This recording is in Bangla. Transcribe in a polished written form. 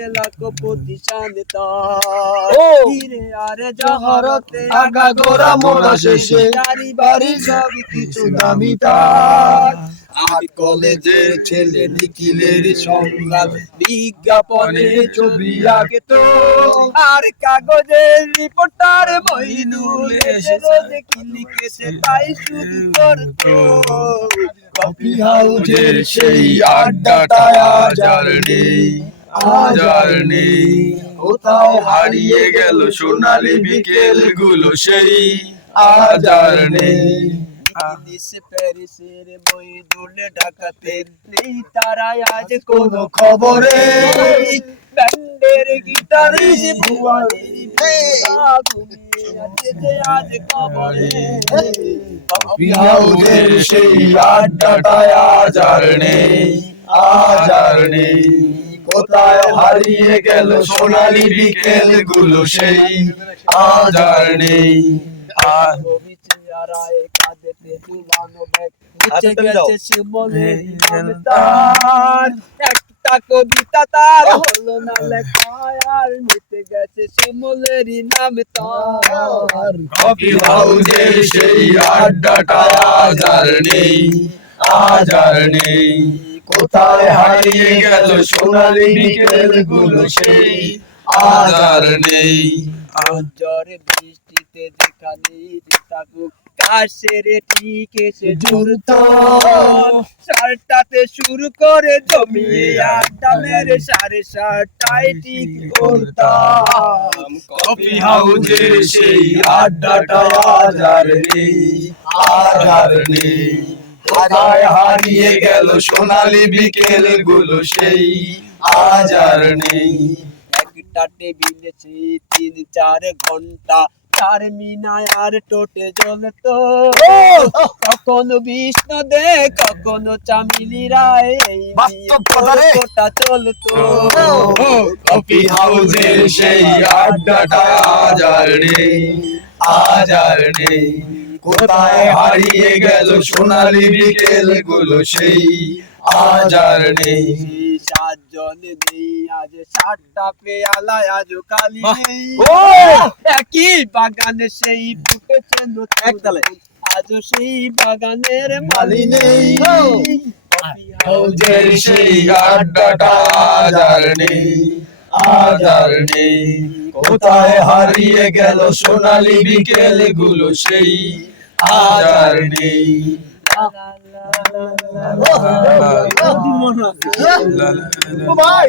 যে লাখো প্রতিষ্ঠান হিরে আর জহরতে আগা গোরা মোরা শেষে গাড়ি বাড়ি সব কিছু দামি তার আর কলেজের ছেলে নিখিলের সংলাপ বিজ্ঞাপনে ছবি আঁকে তো আর কাগজের রিপোর্টার মইনুল এসে রোজ কি লিখেছে তাই শুধু করতো কফি হাউজের সেই আড্ডাটা আজ আর নেই, আজ আর নেই। কোথায় হারিয়ে গেল সোনালী বিকেল গুলো সেই আজ আর নেই। প্যারিসের মইনুল ঢাকাতে নেই তারা আজ কোনো খবরে ব্যান্ডের গিটারিস্ট ভুয়ারি আজ খবরে কফি হাউজের সেই আড্ডাটা আজ আর নেই, আজ আর নেই। কোথায় হারিয়ে গেল সোনালী বিকেল গুলো সেই আজ আর নেই। একটা কবিতা তার হলো না লেখা আর মিটে গেছে শিমুলেরই নাম তার কফি হাউজের সেই আড্ডাটা আজ আর নেই, আজ আর নেই। কোথায় হারিয়ে গেল সোনালী বিকেল গুলো সেই আজ আর নেই। ঝড়ে বৃষ্টিতে যেখানে থাকুক কাশের ঠিক এসে জুড়তো সারটাতে শুরু করে জমিয়ে আড্ডা মেরে 7:30টায় ঠিক করতাম কফি হাউজের সেই আড্ডাটা আজ আর নেই, আজ আর নেই। কোথায় হারিয়ে গেল সোনালী বিকেল গুলো সেই আজ আর নেই। একটা টেবিলে 3-4 ঘন্টা তার মিনায় আর টোটে জ্বলতো কখনো বিষ্ণু দে কখনো চামিলি রায় এই কোটা চলতো কফি হাউজের সেই আড্ডাটা আজ আর নেই, আজ আর নেই। কোথায় হারিয়ে গেল সোনালী বিকেল গুলো সেই আজ আর নেই। 7 জন নেই আজ 7টা পেয়ালা আজ খালি নেই একই বাগানে সেই ফুটেছে নতুন আজও সেই বাগানের মালি নেই কফি হাউজের সেই আড্ডাটা আজ আর নেই, আজ আর নেই। কোথায় হারিয়ে গেল সোনালী বিকেল গুলো সেই আজ আর নেই। ভাই